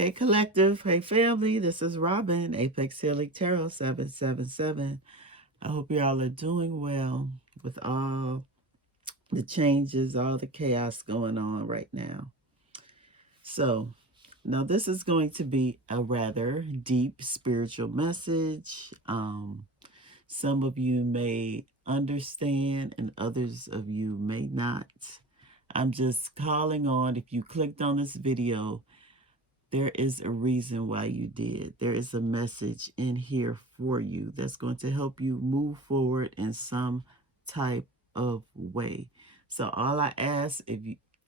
Hey collective, hey family, this is Robin, Apex Healing Tarot 777. I hope y'all are doing well with all the changes, all the chaos going on right now. So, now this is going to be a rather deep spiritual message. Some of you may understand and others of you may not. I'm just calling on, if you clicked on this video, there is a reason why you did. There is a message in here for you that's going to help you move forward in some type of way. So all I ask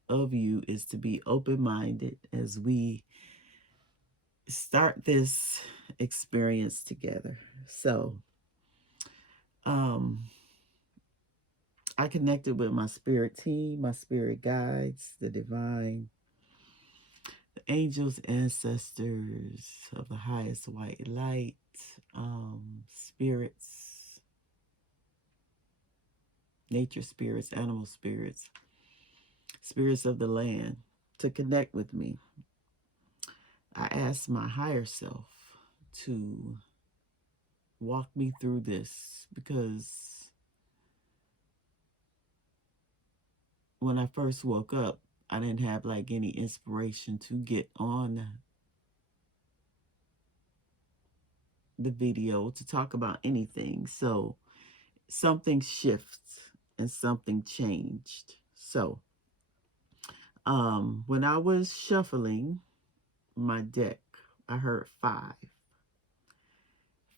of you is to be open-minded as we start this experience together. So I connected with my spirit team, my spirit guides, the divine, the angels, ancestors of the highest white light, spirits, nature spirits, animal spirits, spirits of the land to connect with me. I asked my higher self to walk me through this because when I first woke up, I didn't have like any inspiration to get on the video to talk about anything. So something shifts and something changed. So when I was shuffling my deck, I heard 5.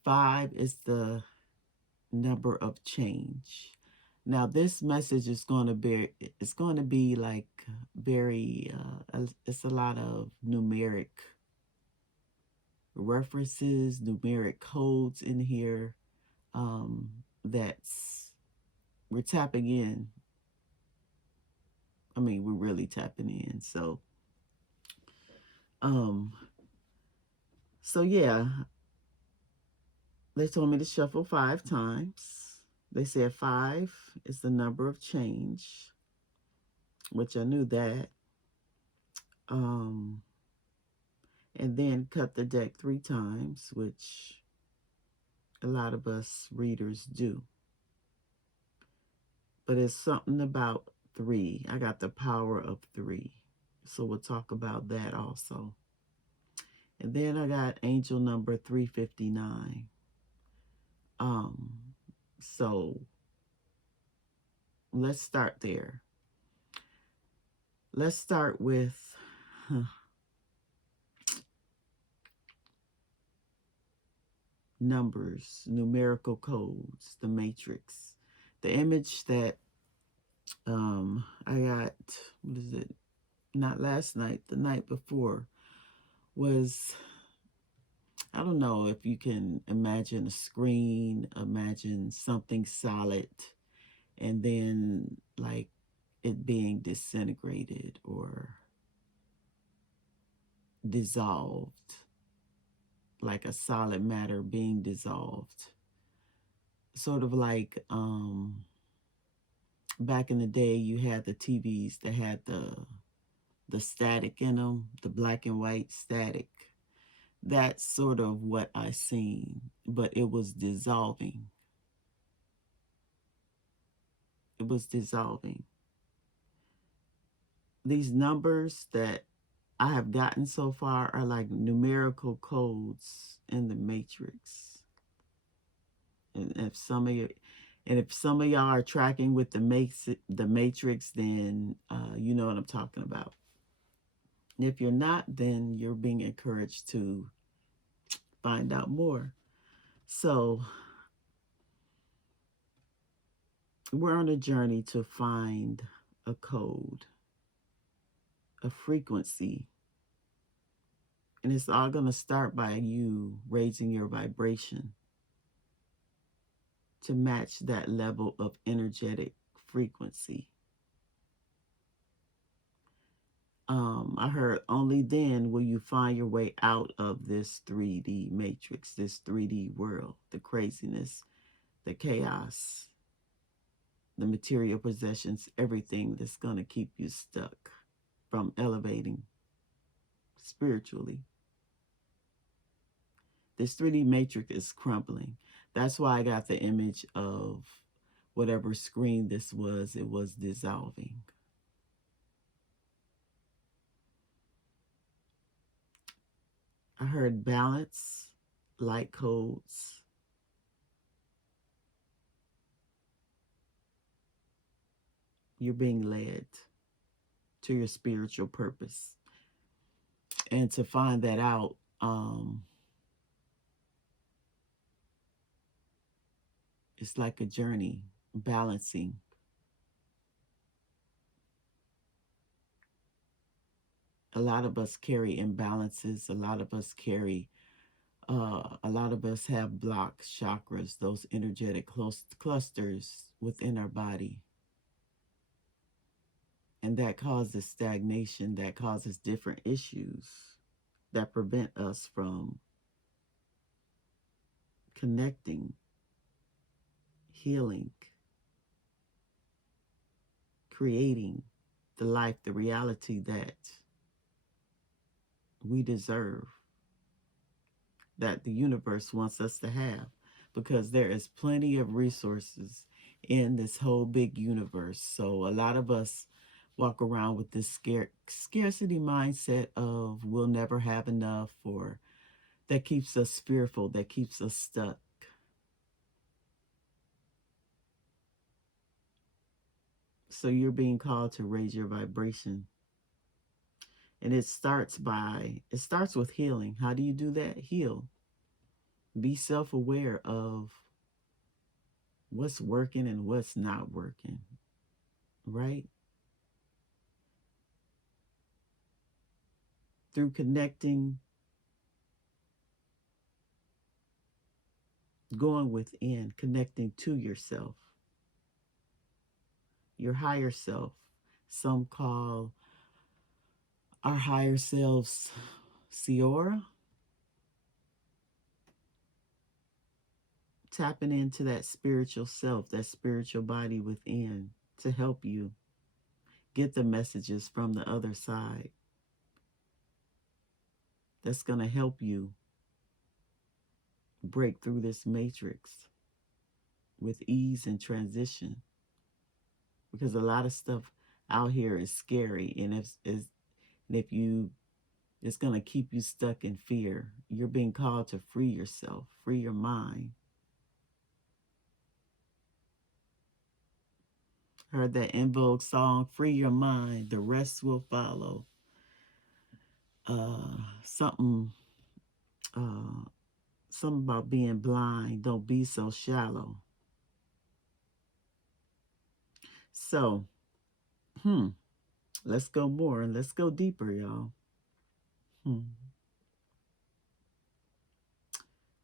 5 is the number of change. Now this message is going to be, it's going to be like very, it's a lot of numeric references, numeric codes in here. That's, we're tapping in. I mean, we're really tapping in. Um, so yeah, they told me to shuffle 5 times. They said 5 is the number of change, which I knew that. And then cut the deck 3 times, which a lot of us readers do. But it's something about 3. I got the power of 3. So we'll talk about that also. And then I got angel number 359. So let's start there. Let's start with numbers, numerical codes, the matrix. The image that I got, what is it? Not last night, the night before, was, I don't know if you can imagine a screen, imagine something solid, and then like it being disintegrated or dissolved, like a solid matter being dissolved. Sort of like back in the day, you had the TVs that had the static in them, the black and white static. That's sort of what I seen, but it was dissolving. It was dissolving. These numbers that I have gotten so far are like numerical codes in the matrix. And if some of you, and if some of y'all are tracking with the matrix, then you know what I'm talking about. And if you're not, then you're being encouraged to find out more. So we're on a journey to find a code, a frequency. And it's all going to start by you raising your vibration to match that level of energetic frequency. I heard only then will you find your way out of this 3D matrix, this 3D world, the craziness, the chaos, the material possessions, everything that's going to keep you stuck from elevating spiritually. This 3D matrix is crumbling. That's why I got the image of whatever screen this was, it was dissolving. I heard balance, light codes. You're being led to your spiritual purpose. And to find that out, it's like a journey, balancing. A lot of us carry imbalances. A lot of us carry, a lot of us have blocked chakras, those energetic clusters within our body. And that causes stagnation, that causes different issues that prevent us from connecting, healing, creating the life, the reality that we deserve, that the universe wants us to have, because there is plenty of resources in this whole big universe. So a lot of us walk around with this scarcity mindset of we'll never have enough, or that keeps us fearful, that keeps us stuck. So you're being called to raise your vibration. And it starts with healing. How do you do that? Heal. Be self-aware of what's working and what's not working, right? Through connecting, going within, connecting to yourself, your higher self. Some call our higher selves Seora. Tapping into that spiritual self, that spiritual body within, to help you get the messages from the other side. That's going to help you break through this matrix with ease and transition. Because a lot of stuff out here is scary. And if you, it's going to keep you stuck in fear. You're being called to free yourself, free your mind. Heard that In Vogue song, Free Your Mind, the rest will follow. Something about being blind. Don't be so shallow. So, let's go more and let's go deeper, y'all.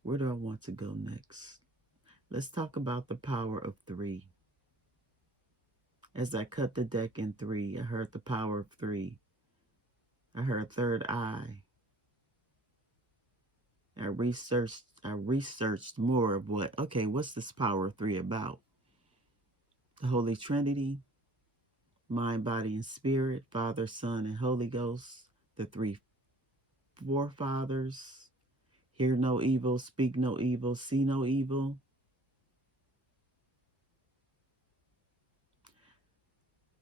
Where do I want to go next? Let's talk about the power of 3. As I cut the deck in 3, I heard the power of 3. I heard third eye. I researched more of what's this power of 3 about? The Holy Trinity, mind, body, and spirit, Father, Son, and Holy Ghost, the 3 forefathers, hear no evil, speak no evil, see no evil.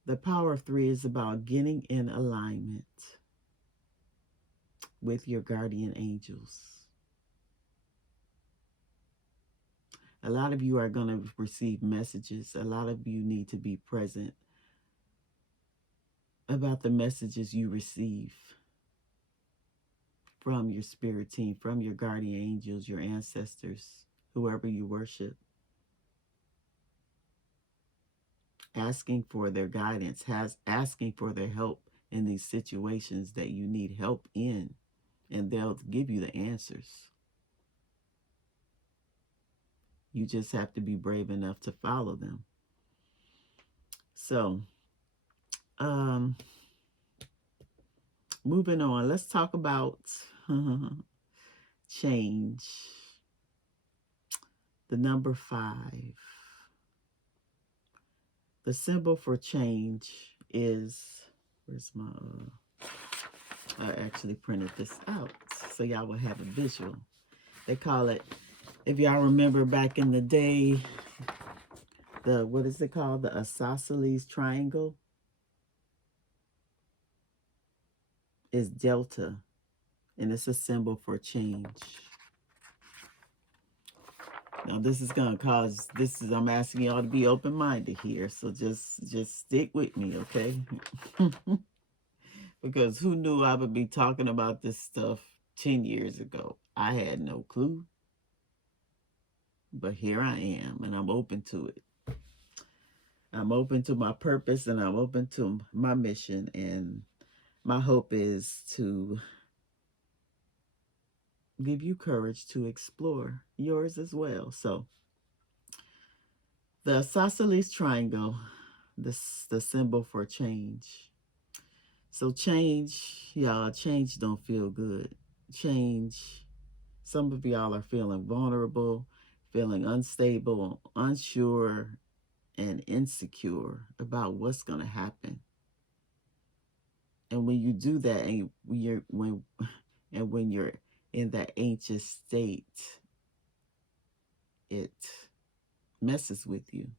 The power of 3 is about getting in alignment with your guardian angels. A lot of you are going to receive messages. A lot of you need to be present about the messages you receive from your spirit team, from your guardian angels, your ancestors, whoever you worship. Asking for their guidance, asking for their help in these situations that you need help in, and they'll give you the answers. You just have to be brave enough to follow them. So, moving on, let's talk about change. The number 5. The symbol for change is, where's my, I actually printed this out so y'all will have a visual. They call it, if y'all remember back in the day, the, what is it called? The isosceles triangle is delta, and it's a symbol for change. Now this is gonna cause, this is, I'm asking y'all to be open-minded here, so just stick with me, okay? Because who knew I would be talking about this stuff 10 years ago? I had no clue, but here I am, and I'm open to it. I'm open to my purpose, and I'm open to my mission, and my hope is to give you courage to explore yours as well. So the isosceles triangle, this the symbol for change. So change, y'all, change don't feel good. Change, some of y'all are feeling vulnerable, feeling unstable, unsure, and insecure about what's going to happen. And when you do that, and when you're in that anxious state, it messes with you.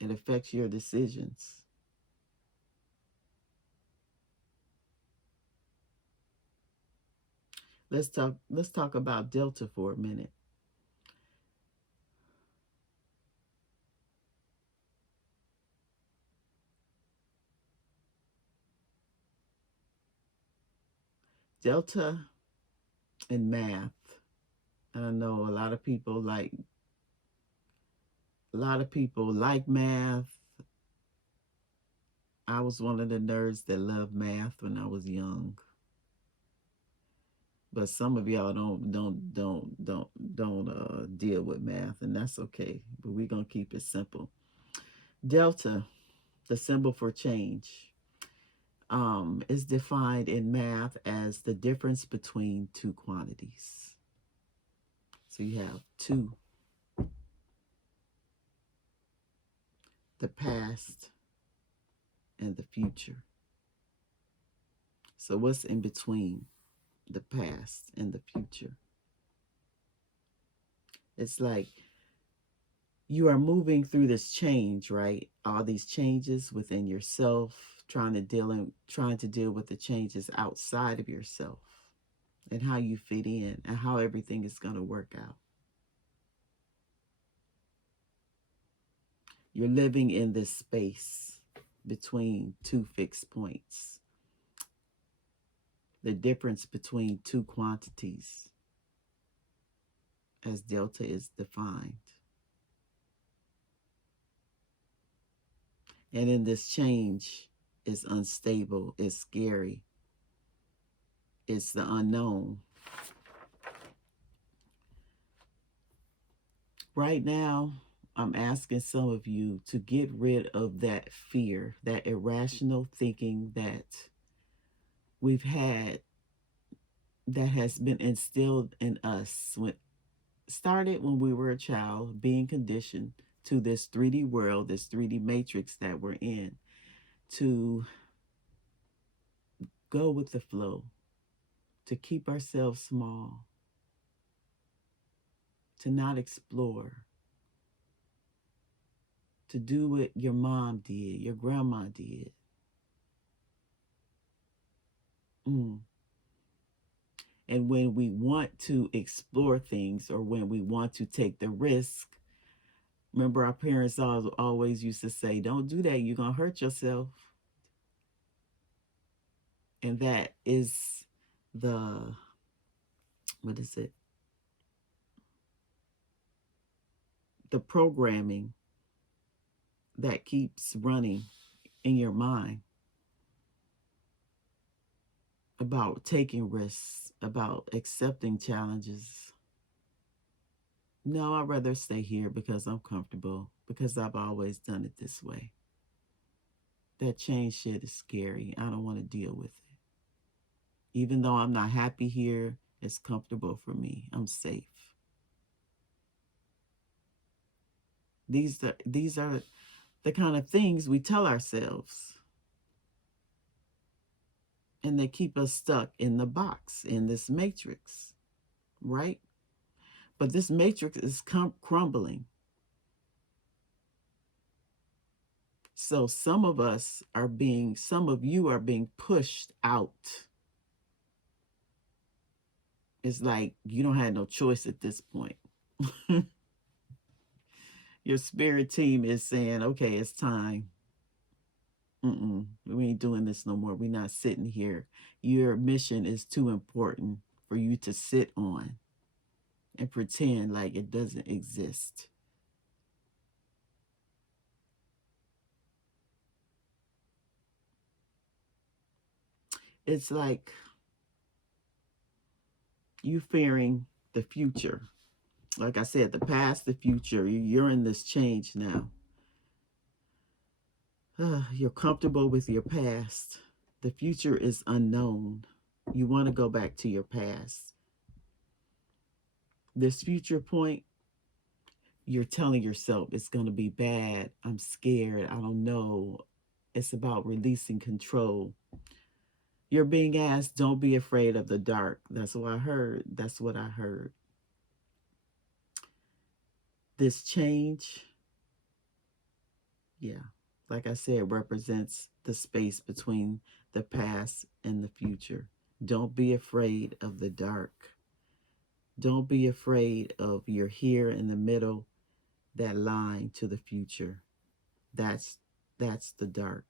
It affects your decisions. Let's talk about Delta for a minute. Delta in math. I know a lot of people like math. I was one of the nerds that loved math when I was young. But some of y'all don't deal with math, and that's okay. But we're gonna keep it simple. Delta, the symbol for change, is defined in math as the difference between two quantities. So you have two, the past and the future. So what's in between the past and the future? It's like you are moving through this change, right? All these changes within yourself, trying to deal with the changes outside of yourself, and how you fit in, and how everything is going to work out. You're living in this space between two fixed points, the difference between two quantities, as delta is defined. And in this change, it's unstable, it's scary, it's the unknown. Right now, I'm asking some of you to get rid of that fear, that irrational thinking that we've had, that has been instilled in us when started when we were a child, being conditioned to this 3D world, this 3D matrix that we're in, to go with the flow, to keep ourselves small, to not explore, to do what your mom did, your grandma did. And when we want to explore things, or when we want to take the risk, remember our parents always used to say, don't do that, you're going to hurt yourself. And that is the, what is it? The programming that keeps running in your mind about taking risks, about accepting challenges. No, I'd rather stay here because I'm comfortable, because I've always done it this way. That change shit is scary. I don't want to deal with it. Even though I'm not happy here, it's comfortable for me. I'm safe. These are the kind of things we tell ourselves. And they keep us stuck in the box, in this matrix, right? But this matrix is crumbling. So some of you are being pushed out. It's like you don't have no choice at this point. Your spirit team is saying, okay, it's time. We ain't doing this no more. We're not sitting here. Your mission is too important for you to sit on and pretend like it doesn't exist. It's like you fearing the future. Like I said, the past, the future, you're in this change now. You're comfortable with your past. The future is unknown. You want to go back to your past. This future point, you're telling yourself it's going to be bad. I'm scared. I don't know. It's about releasing control. You're being asked, don't be afraid of the dark. That's what I heard. That's what I heard. This change, yeah, like I said, represents the space between the past and the future. Don't be afraid of the dark. Don't be afraid of you're here in the middle, that line to the future. That's that's the dark.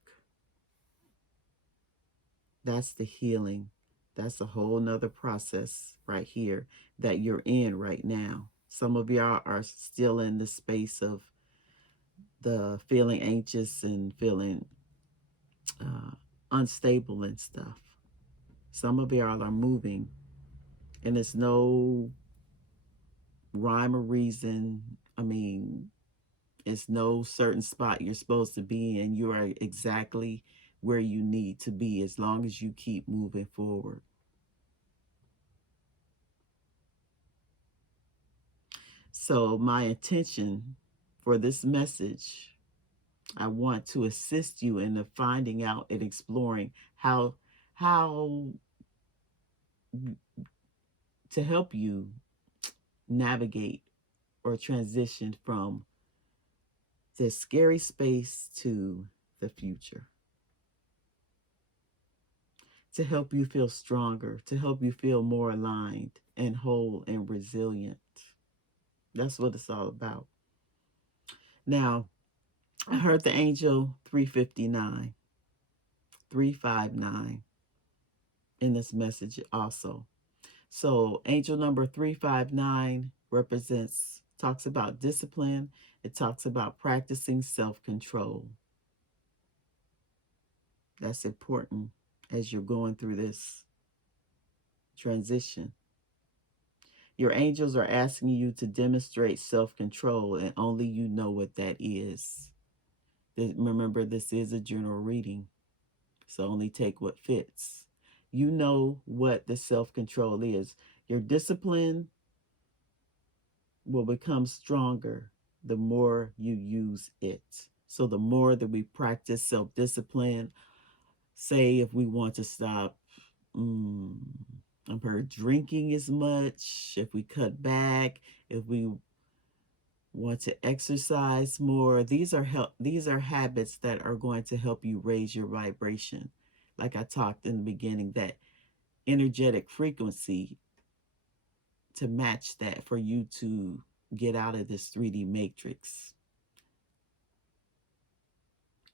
That's the healing. That's a whole nother process right here that you're in right now. Some of y'all are still in the space of the feeling anxious and feeling uh, unstable and stuff. Some of y'all are moving, and it's no rhyme or reason. I mean, it's no certain spot you're supposed to be in. You are exactly where you need to be as long as you keep moving forward. So, my intention for this message, I want to assist you in the finding out and exploring how to help you navigate or transition from this scary space to the future, to help you feel stronger, to help you feel more aligned and whole and resilient. That's what it's all about. Now, I heard the angel 359, 359 in this message also. So, angel number 359 talks about discipline. It talks about practicing self control. That's important as you're going through this transition. Your angels are asking you to demonstrate self control, and only you know what that is. Remember, this is a general reading, so only take what fits. You know what the self control is. Your discipline will become stronger the more you use it. So, the more that we practice self discipline, say if we want to stop drinking as much, if we cut back, if we want to exercise more, these are habits that are going to help you raise your vibration. Like I talked in the beginning, that energetic frequency to match that for you to get out of this 3D matrix.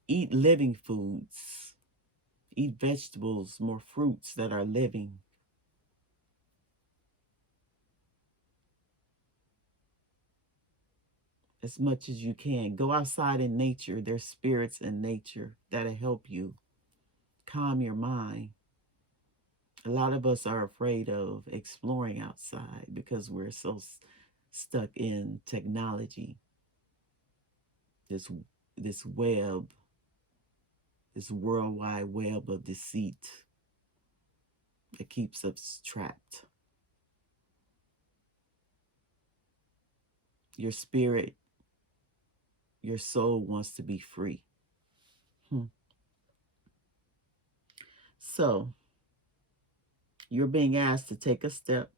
Eat living foods. Eat vegetables, more fruits that are living. As much as you can. Go outside in nature. There's spirits in nature that'll help you calm your mind. A lot of us are afraid of exploring outside because we're so stuck in technology. This this web, this worldwide web of deceit that keeps us trapped. Your spirit, your soul wants to be free. So, you're being asked to take a step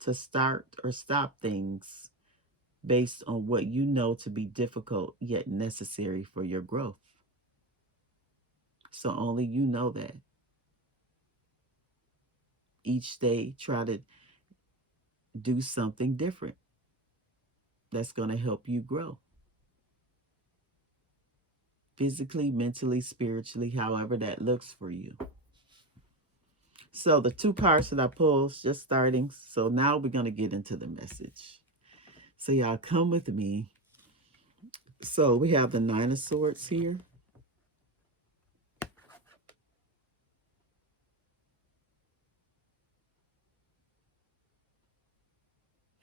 to start or stop things based on what you know to be difficult yet necessary for your growth. So only you know that. Each day, try to do something different that's going to help you grow physically, mentally, spiritually, however that looks for you. So the two cards that I pulled, just starting. So now we're going to get into the message. So y'all come with me. So we have the Nine of Swords here.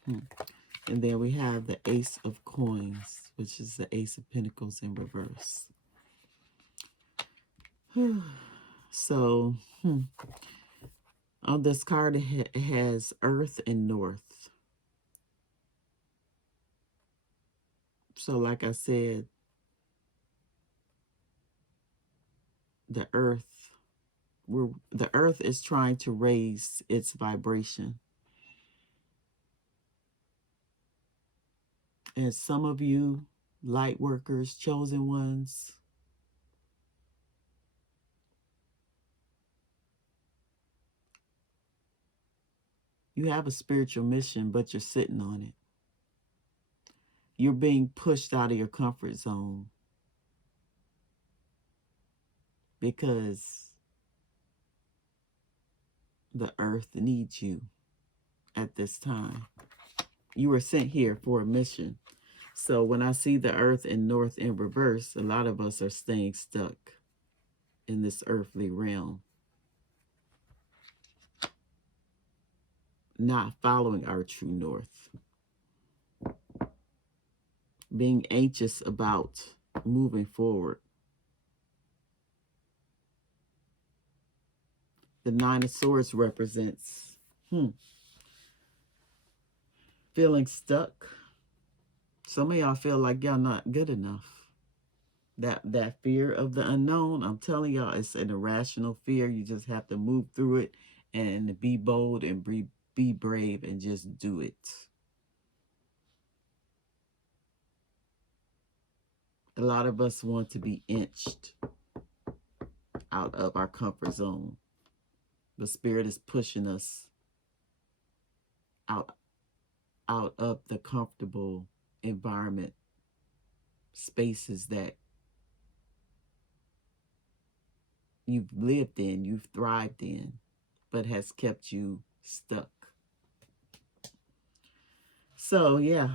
And then we have the Ace of Coins, which is the Ace of Pentacles in reverse. So on this card, it has Earth and North. So like I said, the Earth is trying to raise its vibration. And some of you, light workers, chosen ones, you have a spiritual mission, but you're sitting on it. You're being pushed out of your comfort zone because the earth needs you at this time. You were sent here for a mission. So when I see the earth and north in reverse, a lot of us are staying stuck in this earthly realm, not following our true north, being anxious about moving forward. The Nine of Swords represents feeling stuck. Some of y'all feel like y'all not good enough. That fear of the unknown, I'm telling y'all, it's an irrational fear. You just have to move through it and be bold and be brave and just do it. A lot of us want to be inched out of our comfort zone. The Spirit is pushing us out of the comfortable environment, spaces that you've lived in, you've thrived in, but has kept you stuck. So yeah,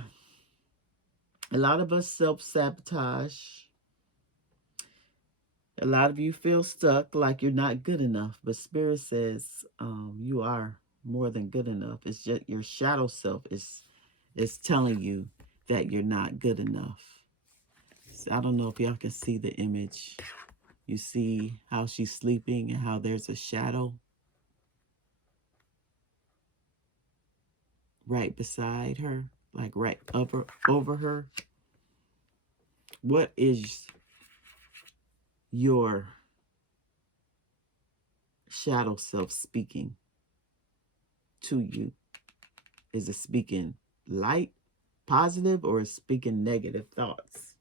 a lot of us self-sabotage. A lot of you feel stuck, like you're not good enough, but Spirit says you are more than good enough. It's just your shadow self is telling you that you're not good enough. So I don't know if y'all can see the image. You see how she's sleeping and how there's a shadow right beside her, like right over her. What is your shadow self speaking to you? Is it speaking light, positive, or is speaking negative thoughts?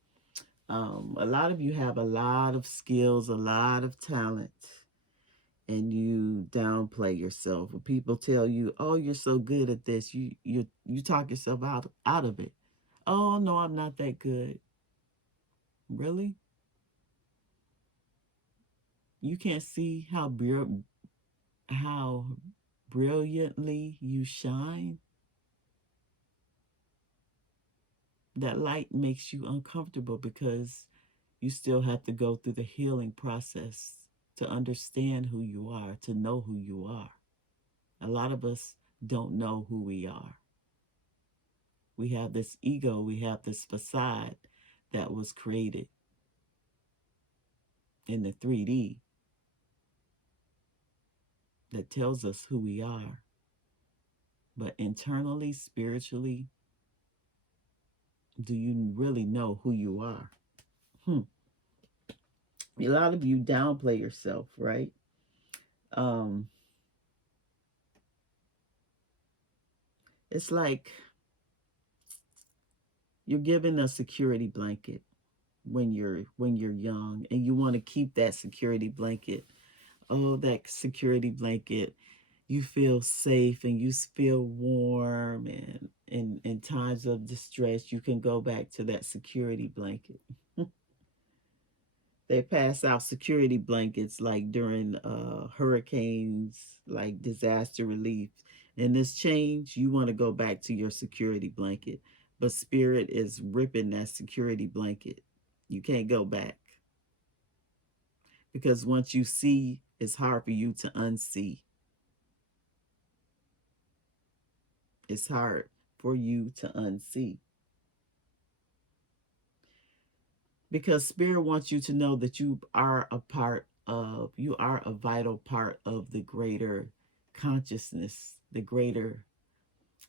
A lot of you have a lot of skills, a lot of talent, and you downplay yourself. When people tell you, "Oh, you're so good at this," you talk yourself out of it. "Oh no, I'm not that good." Really? You can't see how brilliantly you shine? That light makes you uncomfortable because you still have to go through the healing process to understand who you are, to know who you are. A lot of us don't know who we are. We have this ego, we have this facade that was created in the 3D that tells us who we are. But internally, spiritually, do you really know who you are? A lot of you downplay yourself, right? It's like you're given a security blanket when you're young, and you want to keep that security blanket. Oh, that security blanket. You feel safe and you feel warm, and in times of distress you can go back to that security blanket. They pass out security blankets like during hurricanes, like disaster relief. In this change, you want to go back to your security blanket, but spirit is ripping that security blanket. You can't go back, because once you see, it's hard for you to unsee. It's hard for you to unsee, because spirit wants you to know that you are a vital part of the greater consciousness, the greater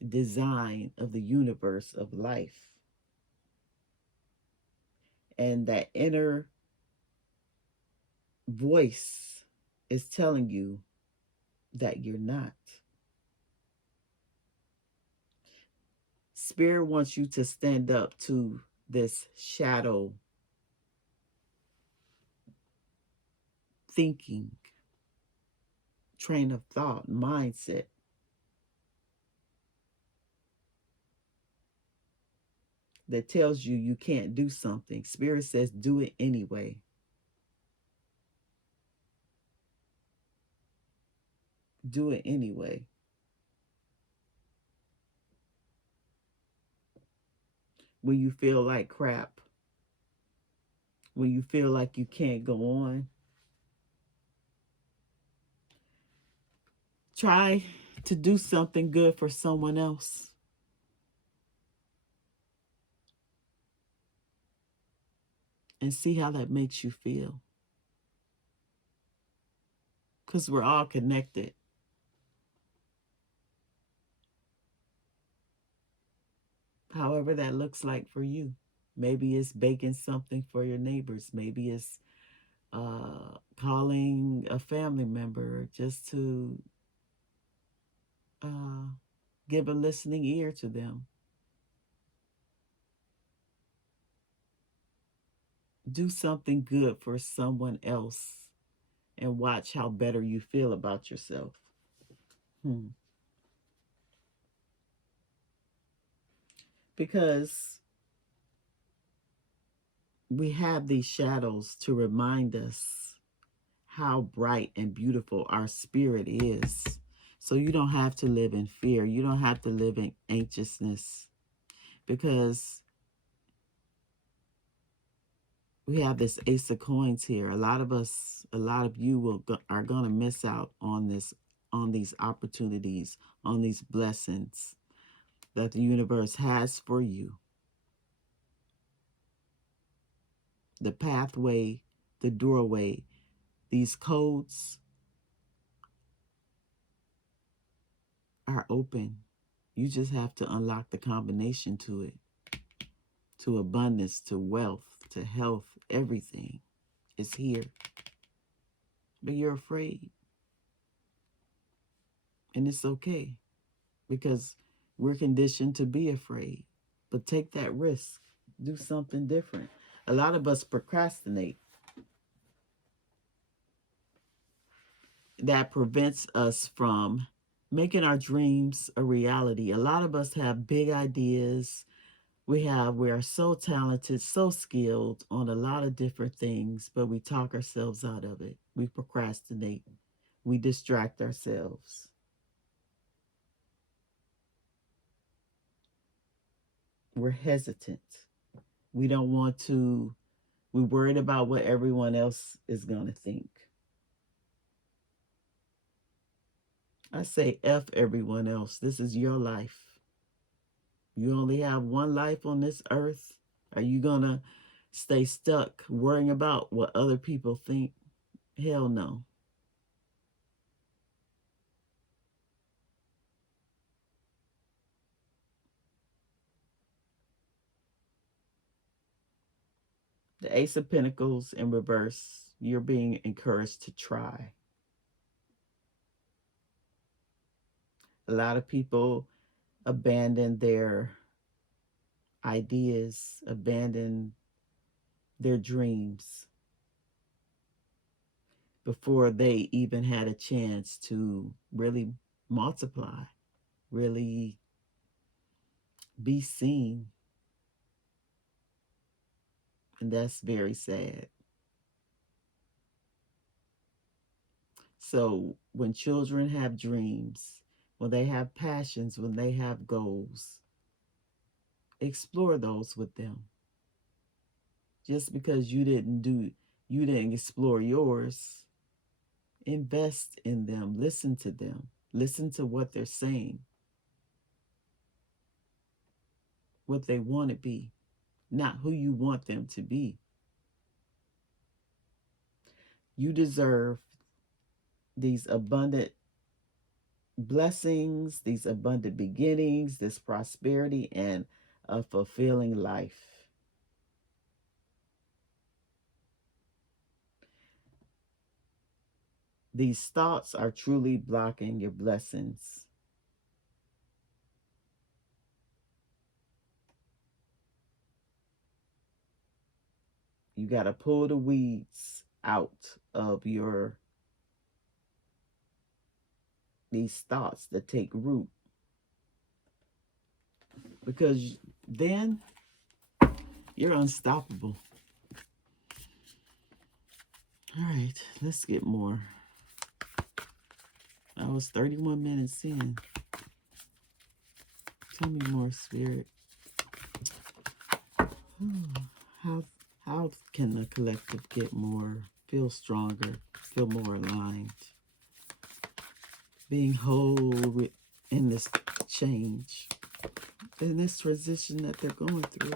design of the universe of life. And that inner voice is telling you that you're not. Spirit wants you to stand up to this shadow thinking, train of thought, mindset that tells you you can't do something. Spirit says, do it anyway. Do it anyway. When you feel like crap, when you feel like you can't go on, try to do something good for someone else. And see how that makes you feel. Because we're all connected. However that looks like for you. Maybe it's baking something for your neighbors. Maybe it's calling a family member just to uh, give a listening ear to them. Do something good for someone else and watch how better you feel about yourself. Hmm. Because we have these shadows to remind us how bright and beautiful our spirit is. So you don't have to live in fear. You don't have to live in anxiousness, because we have this ace of coins here. A lot of us, a lot of you are going to miss out on this, on these opportunities, on these blessings that the universe has for you. The pathway, the doorway, these codes are open. You just have to unlock the combination to it, to abundance, to wealth, to health, everything is here. But you're afraid. And it's okay, because we're conditioned to be afraid. But take that risk. Do something different. A lot of us procrastinate. That prevents us from making our dreams a reality. A lot of us have big ideas. We are so talented, so skilled on a lot of different things, but we talk ourselves out of it. We procrastinate. We distract ourselves. We're hesitant. We don't want to, we're worried about what everyone else is going to think. I say F everyone else. This is your life. You only have one life on this earth. Are you going to stay stuck worrying about what other people think? Hell no. The Ace of Pentacles in reverse. You're being encouraged to try. A lot of people abandon their ideas, abandon their dreams before they even had a chance to really multiply, really be seen. And that's very sad. So when children have dreams, when they have passions, when they have goals, explore those with them. Just because you didn't explore yours, invest in them, listen to them, listen to what they're saying, what they want to be, not who you want them to be. You deserve these abundant blessings, these abundant beginnings, this prosperity, and a fulfilling life. These thoughts are truly blocking your blessings. You got to pull the weeds out of these thoughts that take root, because then you're unstoppable. All right, let's get more. I was 31 minutes in. Tell me more, Spirit. How how can the collective get more, feel stronger, feel more aligned, being whole in this change, in this transition that they're going through?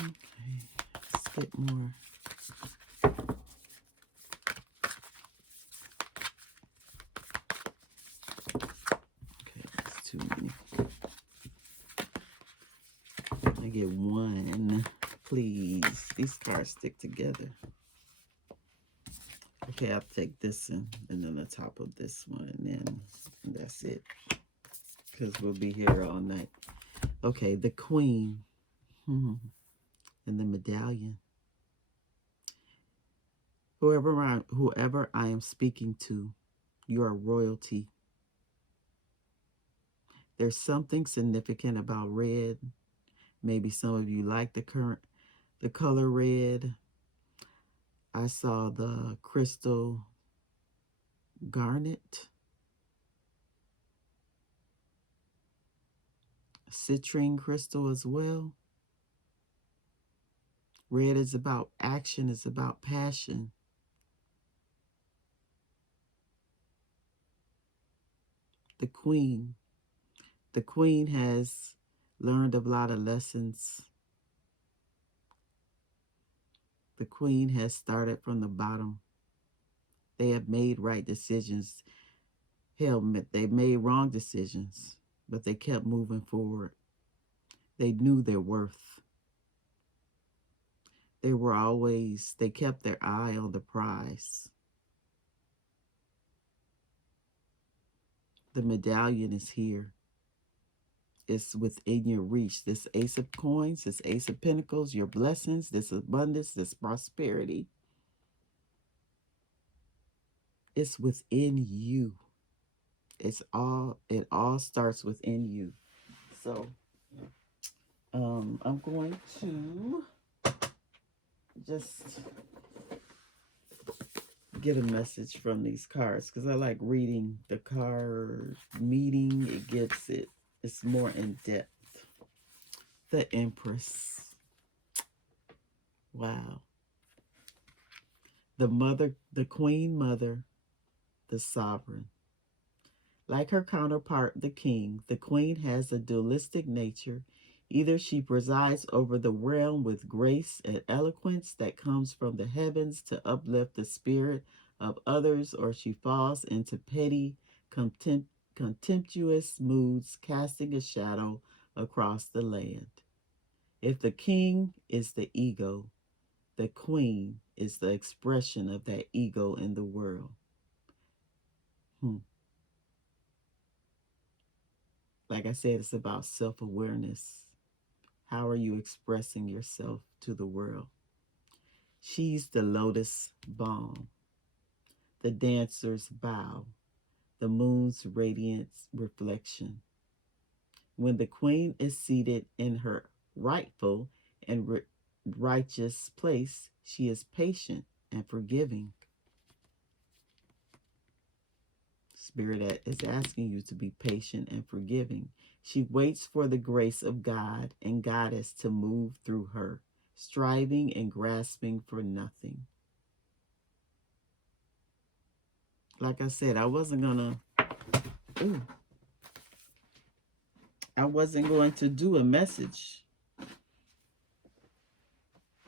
Okay, let's get more. Okay, that's too many. I get one, please. These cards stick together. Okay, I'll take this one, and then the top of this one, and that's it. Because we'll be here all night. Okay, the Queen and the Medallion. Whoever I am speaking to, you are royalty. There's something significant about red. Maybe some of you like the color red. I saw the crystal garnet, citrine crystal as well. Red is about action, it's about passion. The Queen. The Queen has learned a lot of lessons. The Queen has started from the bottom. They have made right decisions. Hell, they made wrong decisions, but they kept moving forward. They knew their worth. They kept their eye on the prize. The Medallion is here. It's within your reach. This Ace of Coins, this Ace of Pentacles, your blessings, this abundance, this prosperity. It's within you. It all starts within you. So I'm going to just get a message from these cards, because I like reading the card meeting. It gets it. It's more in depth. The Empress. Wow. The mother, the Queen Mother, the sovereign. Like her counterpart, the king, the queen has a dualistic nature. Either she presides over the realm with grace and eloquence that comes from the heavens to uplift the spirit of others, or she falls into petty, contemptuous moods, casting a shadow across the land. If the king is the ego, the queen is the expression of that ego in the world. Hmm. Like I said, it's about self-awareness. How are you expressing yourself to the world? She's the lotus balm, the dancer's bow, the moon's radiant reflection. When the queen is seated in her rightful and righteous place, she is patient and forgiving. Spirit is asking you to be patient and forgiving. She waits for the grace of God and Goddess to move through her, striving and grasping for nothing. Like I said, I wasn't going to do a message,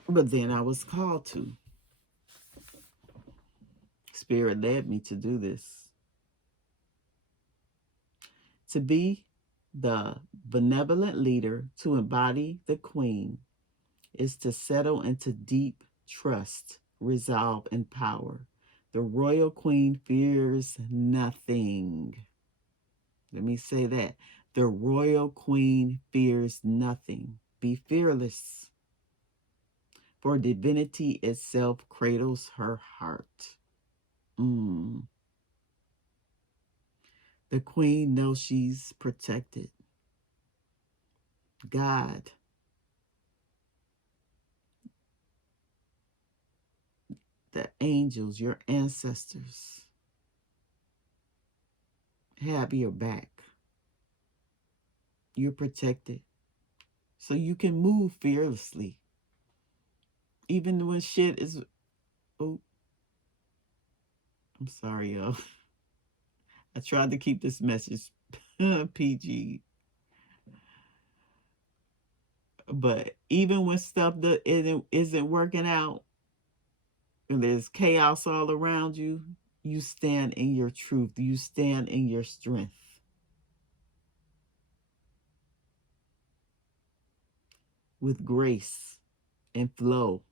but then I was called to. Spirit led me to do this. To be the benevolent leader, to embody the queen, is to settle into deep trust, resolve, and power. The royal queen fears nothing. Let me say that. The royal queen fears nothing. Be fearless, for divinity itself cradles her heart. The queen knows she's protected. God, the angels, your ancestors have your back. You're protected. So you can move fearlessly. Even when shit is... Oh, I'm sorry, y'all. I tried to keep this message PG. But even when stuff that isn't working out and there's chaos all around you, you stand in your truth. You stand in your strength. With grace and flow.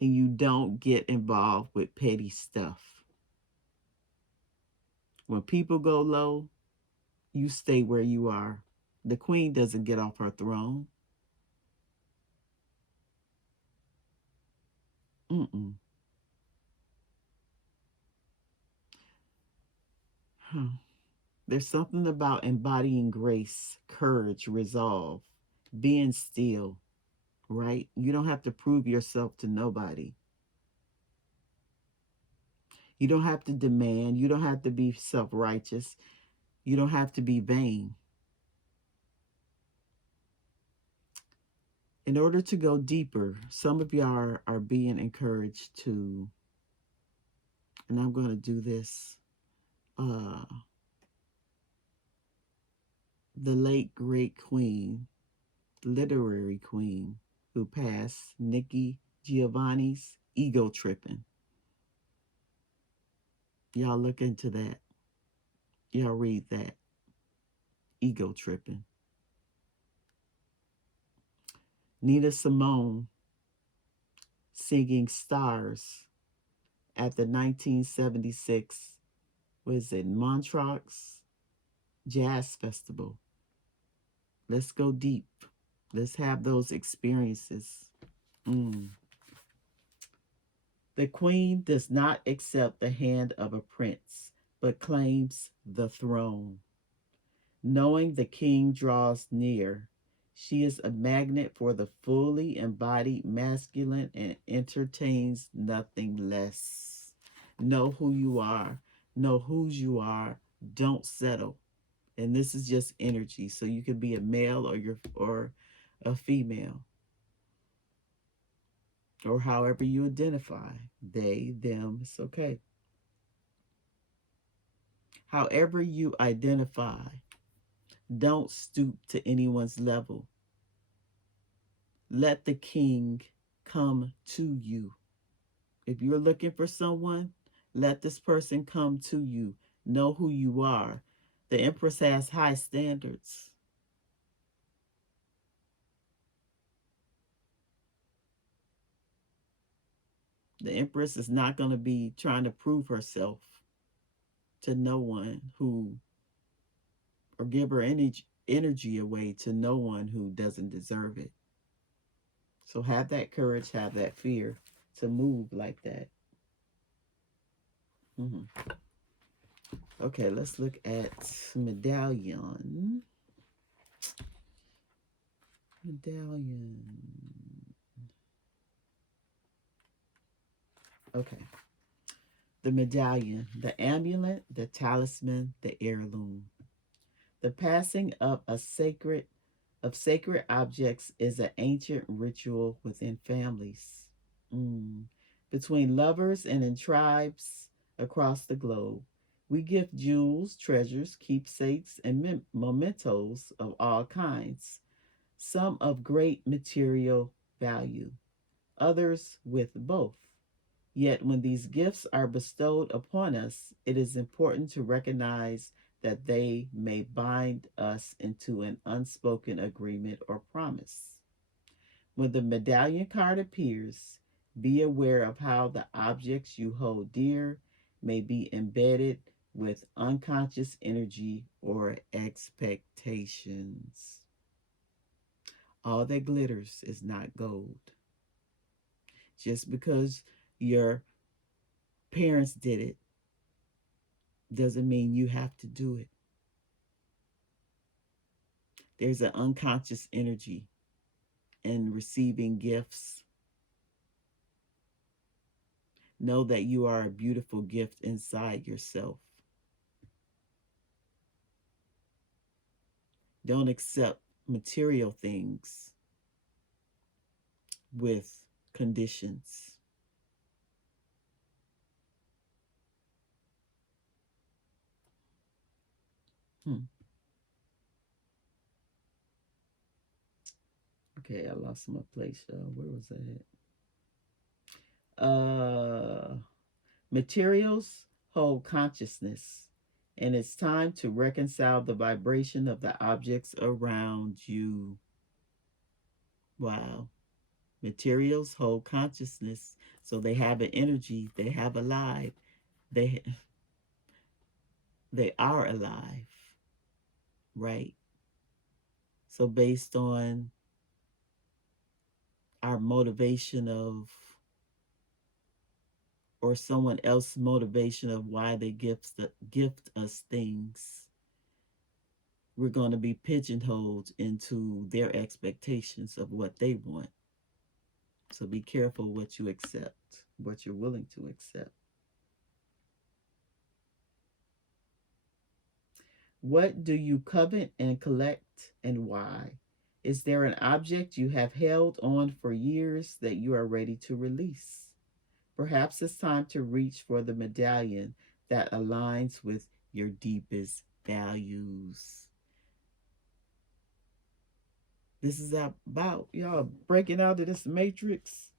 And you don't get involved with petty stuff. When people go low, you stay where you are. The queen doesn't get off her throne. Mm-mm. Huh. There's something about embodying grace, courage, resolve, being still, right? You don't have to prove yourself to nobody. You don't have to demand. You don't have to be self-righteous. You don't have to be vain. In order to go deeper, some of y'all are being encouraged to, and I'm going to do this, the late great queen, literary queen, who passed, Nikki Giovanni's ego tripping. Y'all look into that. Y'all read that. Ego tripping. Nina Simone singing Stars at the 1976, was it Montreux Jazz Festival. Let's go deep. Let's have those experiences. The queen does not accept the hand of a prince, but claims the throne. Knowing the king draws near, she is a magnet for the fully embodied masculine and entertains nothing less. Know who you are. Know whose you are. Don't settle. And this is just energy. So you can be a male or a female. Or however you identify. They, them, it's okay. However you identify, don't stoop to anyone's level. Let the king come to you. If you're looking for someone, let this person come to you. Know who you are. The Empress has high standards. The Empress is not going to be trying to prove herself to no one who, or give her energy away to no one who doesn't deserve it. So have that courage, have that fear to move like that. Hmm. Okay, let's look at Medallion. Medallion. Okay. The medallion, the amulet, the talisman, the heirloom. The passing of sacred objects is an ancient ritual within families, mm. between lovers and in tribes across the globe. We gift jewels, treasures, keepsakes, and mementos of all kinds, some of great material value, others with both. Yet, when these gifts are bestowed upon us, it is important to recognize that they may bind us into an unspoken agreement or promise. When the medallion card appears, be aware of how the objects you hold dear may be embedded with unconscious energy or expectations. All that glitters is not gold. Just because your parents did it doesn't mean you have to do it. There's an unconscious energy in receiving gifts. Know that you are a beautiful gift inside yourself. Don't accept material things with conditions. Hmm. Okay, I lost my place, y'all. Where was that materials hold consciousness, and it's time to reconcile the vibration of the objects around you. Wow. Materials hold consciousness, so they have an energy, they have a life, they they are alive, right? So based on our motivation of, or someone else's motivation of why they gift us things, we're going to be pigeonholed into their expectations of what they want. So be careful what you accept, what you're willing to accept. What do you covet and collect, and why? Is there an object you have held on for years that you are ready to release? Perhaps it's time to reach for the medallion that aligns with your deepest values. This is about y'all breaking out of this matrix,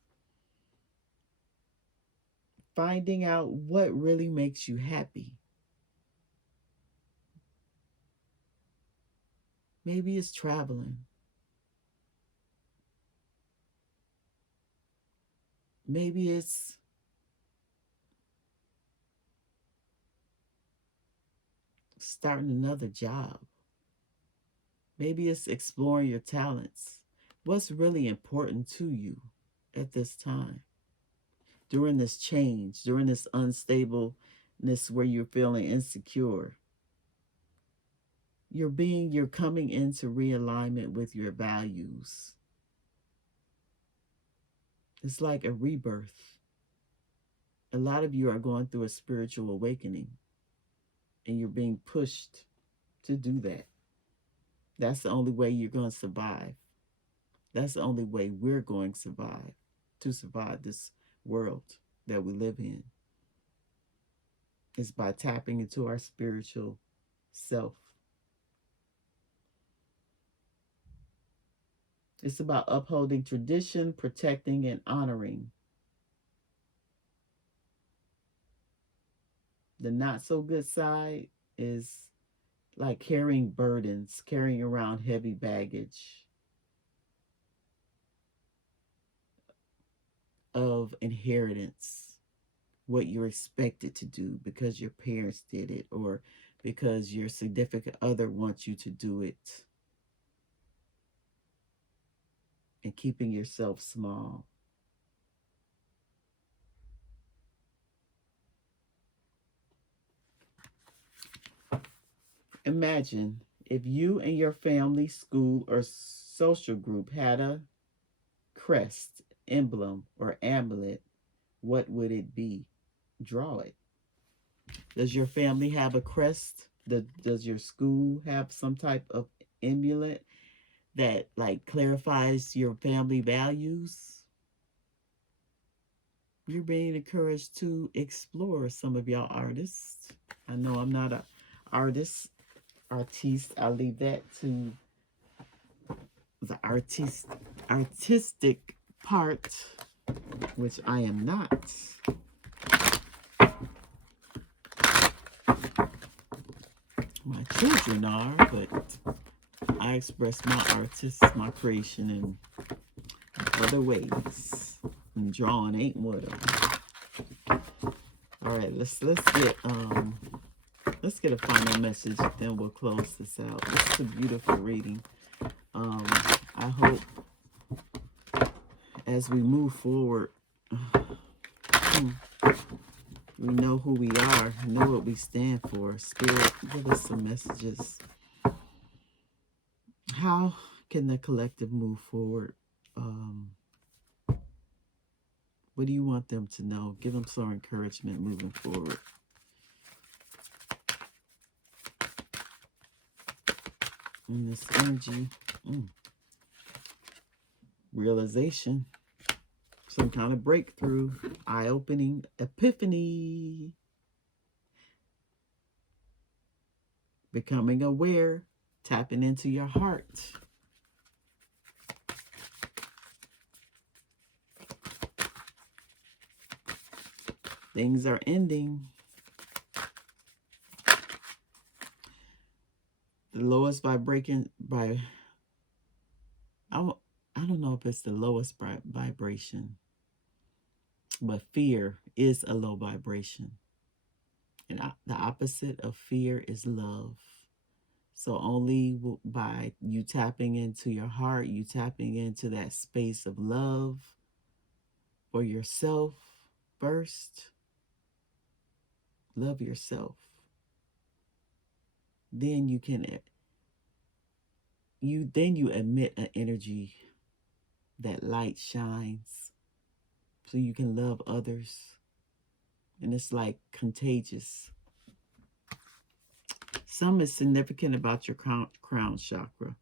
finding out what really makes you happy. Maybe it's traveling. Maybe it's starting another job. Maybe it's exploring your talents. What's really important to you at this time? During this change, during this unstableness where you're feeling insecure, you're coming into realignment with your values. It's like a rebirth. A lot of you are going through a spiritual awakening, and you're being pushed to do that. That's the only way you're going to survive. That's the only way we're going to survive this world that we live in, is by tapping into our spiritual self. It's about upholding tradition, protecting, and honoring. The not so good side is like carrying burdens, carrying around heavy baggage of inheritance, what you're expected to do because your parents did it or because your significant other wants you to do it, and keeping yourself small. Imagine if you and your family, school, or social group had a crest, emblem, or amulet. What would it be? Draw it. Does your family have a crest? Does your school have some type of amulet that like clarifies your family values? You're being encouraged to explore, some of y'all artists. I know I'm not a artiste. I'll leave that to the artistic part, which I am not. My children are, but I express my creation in other ways. And drawing ain't one of them. All right, let's get a final message, then we'll close this out. This is a beautiful reading. I hope as we move forward, we know who we are, know what we stand for. Spirit, give us some messages. How can the collective move forward? What do you want them to know? Give them some encouragement moving forward. In this energy, realization, some kind of breakthrough, eye-opening epiphany, becoming aware, tapping into your heart. Things are ending. The lowest vibration by I don't know if it's the lowest vibration, but fear is a low vibration. And the opposite of fear is love. So only by you tapping into your heart, you tapping into that space of love for yourself first. Love yourself. Then you emit an energy that light shines so you can love others. And it's like contagious. Some is significant about your crown chakra.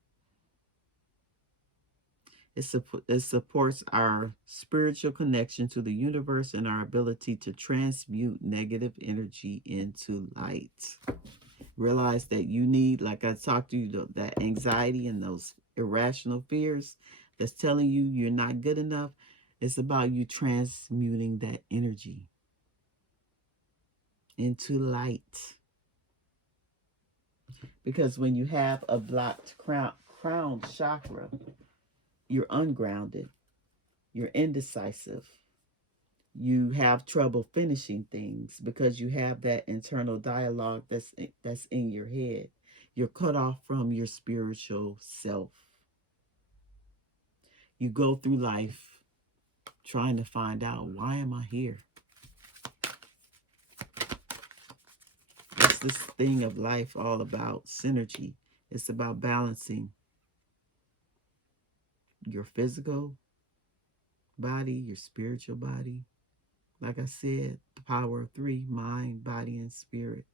It supports our spiritual connection to the universe and our ability to transmute negative energy into light. Realize that you need, like I talked to you, that anxiety and those irrational fears that's telling you you're not good enough. It's about you transmuting that energy into light. Because when you have a blocked crown chakra, you're ungrounded, you're indecisive, you have trouble finishing things because you have that internal dialogue that's in your head. You're cut off from your spiritual self. You go through life trying to find out, why am I here? What's this thing of life all about? Synergy. It's about balancing your physical body, your spiritual body. Like I said, the power of three: mind, body, and spirit.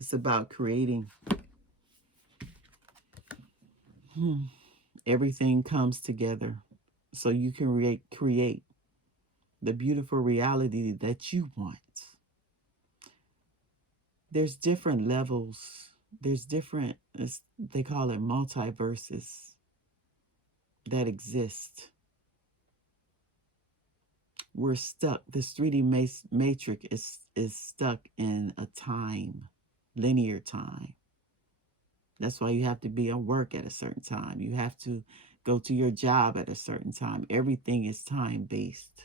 It's about creating. Everything comes together so you can create the beautiful reality that you want. There's different levels. There's different, they call it multiverses that exist. We're stuck. This 3D matrix is stuck in a time, linear time. That's why you have to be at work at a certain time. You have to go to your job at a certain time. Everything is time based.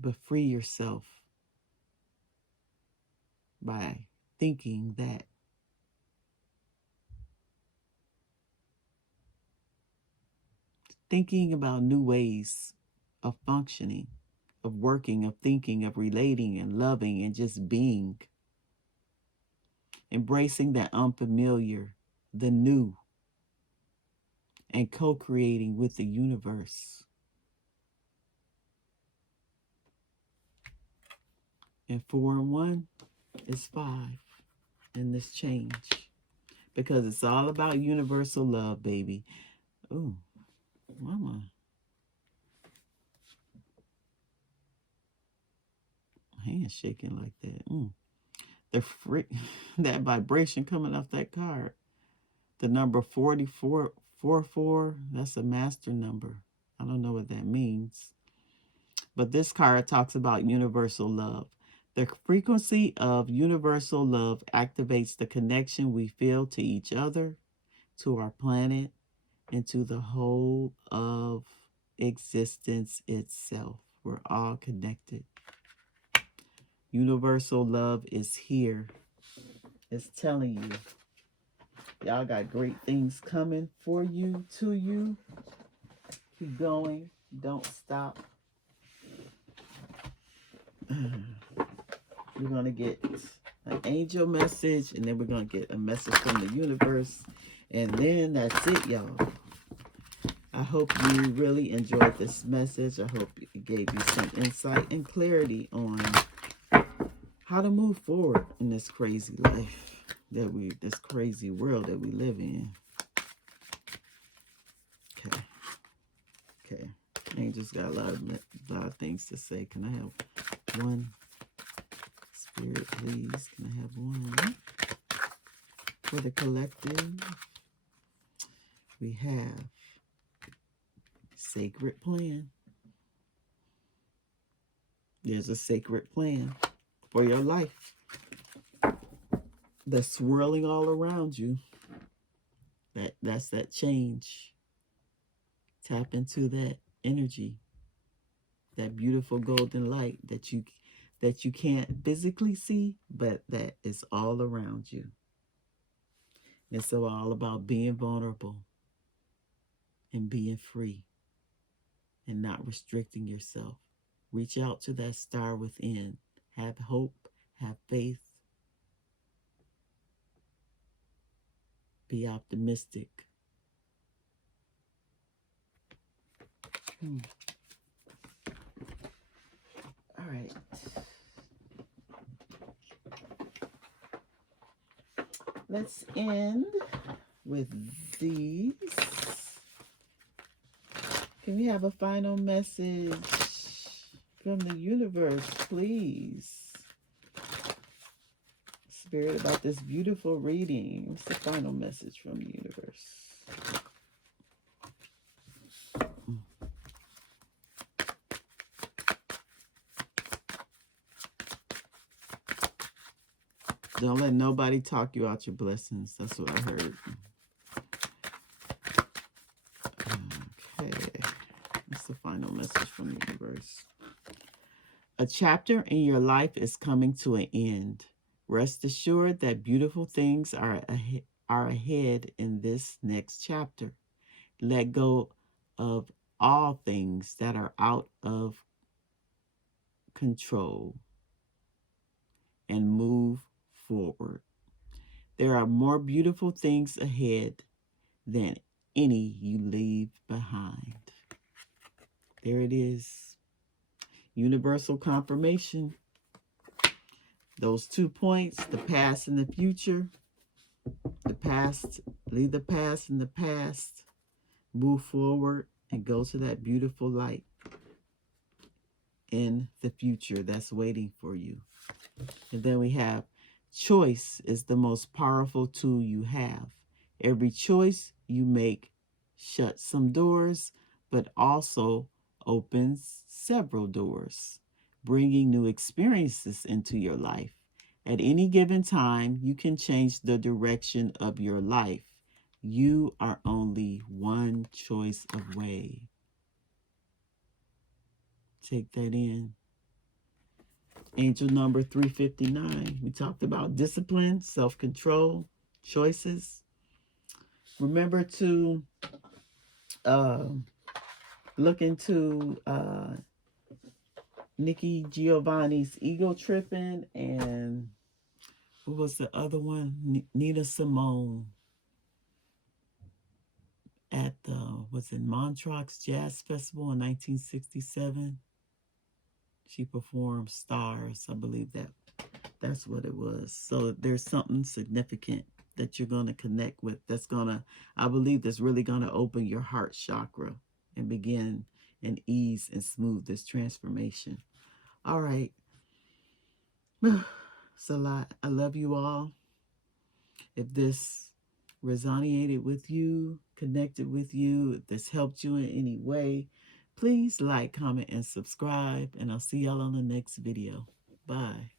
But free yourself by thinking that. Thinking about new ways of functioning, of working, of thinking, of relating and loving and just being. Embracing the unfamiliar, the new, and co-creating with the universe. And 4 and 1 is 5 in this change. Because it's all about universal love, baby. Ooh, mama. Hand shaking like that. The that vibration coming off that card. The number 4444, that's a master number. I don't know what that means. But this card talks about universal love. The frequency of universal love activates the connection we feel to each other, to our planet, and to the whole of existence itself. We're all connected. Universal love is here. It's telling you. Y'all got great things coming for you, to you. Keep going. Don't stop. We're going to get an angel message, and then we're going to get a message from the universe. And then that's it, y'all. I hope you really enjoyed this message. I hope it gave you some insight and clarity on how to move forward in this crazy life this crazy world that we live in. Okay. Angels got a lot of things to say. Can I have one? Spirit, please. Can I have one? For the collective, we have sacred plan. There's a sacred plan for your life that's swirling all around you. That's that change. Tap into that energy, that beautiful golden light that you can't physically see, but that is all around you. It's so all about being vulnerable and being free and not restricting yourself. Reach out to that star within. Have hope, have faith. Be optimistic. All right. Let's end with these. Can we have a final message from the universe, please? Spirit, about this beautiful reading. What's the final message from the universe? Don't let nobody talk you out your blessings. That's what I heard. Okay. That's the final message from the universe. A chapter in your life is coming to an end. Rest assured that beautiful things are ahead in this next chapter. Let go of all things that are out of control and move forward. There are more beautiful things ahead than any you leave behind. There it is. Universal confirmation. Those 2 points, the past and the future. The past, leave the past in the past. Move forward and go to that beautiful light in the future that's waiting for you. And then we have choice is the most powerful tool you have. Every choice you make shuts some doors, but also opens several doors, bringing new experiences into your life. At any given time, you can change the direction of your life. You are only one choice away. Take that in. Angel number 359. We talked about discipline, self-control, choices. Remember to look into Nikki Giovanni's Ego Tripping, and what was the other one? Nina Simone at the, was it Montreux Jazz Festival in 1967. She performed Stars. I believe that's what it was. So there's something significant that you're going to connect with that's going to, I believe, that's really going to open your heart chakra and begin and ease and smooth this transformation. All right. It's a lot. I love you all. If this resonated with you, connected with you, if this helped you in any way, please like, comment, and subscribe. And I'll see y'all on the next video. Bye.